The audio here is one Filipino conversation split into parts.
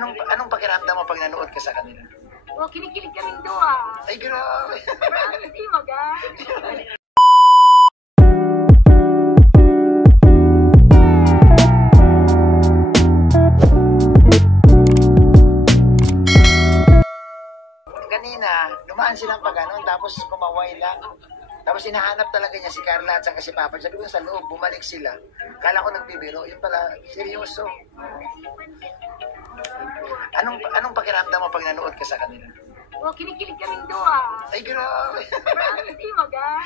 Anong pakiramdam mo pag nanood ka sa kanila? Oh, kinikilig ka rin do ah. Ay, grabe. Hindi maga. Kanina, dumaan silang pag ganun, tapos kumaway lang. Tapos hinahanap talaga niya si Carla at saka si Papa. Sabi ko sa loob, bumalik sila. Kala ko nagbibiro, yun pala, seryoso. Anong pakiramdam mo pag nanood ka sa kanila? Oh, kinikilig ka rin do ah. Ay, grabe. Hindi maga.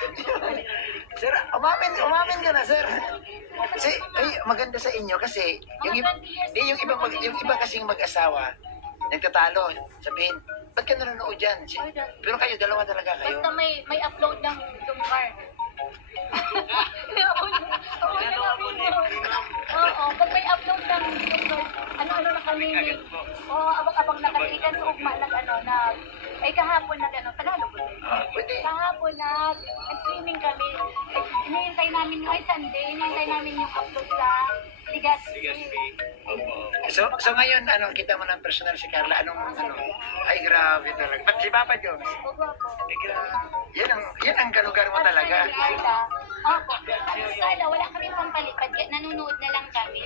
Sir, umamin ka na, sir. Kasi, ay, maganda sa inyo kasi, yung iba kasing mag-asawa, nagtatalo, sabihin, ba't ka nanonood dyan? Pero kayo, dalawa talaga kayo. Basta may upload ng yung car. Oo, pag may upload ng ano na kami, abang nakalikan sa ugma ay kahapon Tagalog ko. Pwede. Kahapon nag-swimming kami. Hinihintay namin yung upload sa Legazpi. So ngayon, kita mo ng personal si Carla, ay grabe talaga. Ba't si Papa Jones? Ay grabe. Yan ang kalugar mo talaga. Opo. Kala, wala kami pang palipad, kaya nanonood na lang kami.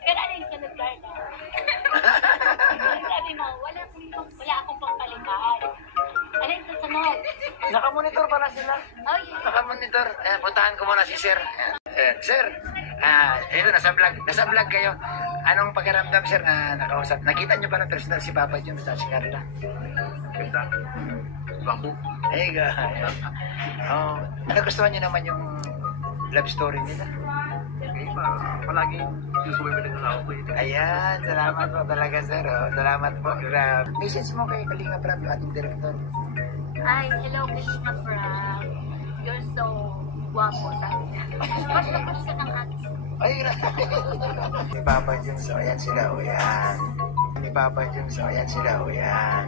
Pero ano yung sunod, Carla? Sabi mo, wala akong pang palipad. Ano yung susunod? Nakamonitor pala sila. Oh, yeah. Nakamonitor. Puntahan ko muna si Sir. Sir, ito, nasa vlog kayo. Anong pakiramdam, Sir, na nakausap? Nakita niyo pa ng personal si Papa Jones at si Carla? Ganda. Bako. Ay, God. Oh, nagustuhan niyo naman yung love story nila? Palaging susuwi mo ng asawa ko eh. Ayan, salamat po talaga, Sir. Oh, salamat po. Grabe. Message mo kay Kalinga Prab, yung ating director. Hi, hello, Kalinga Prab. You're so guwapo, sabi niya. Basta ka ng atis. Ay, grabe. Ni Papa Jones, oh, ayan sila, oh, yan. Ni Papa Jones, oh, ayan sila, oh, yan.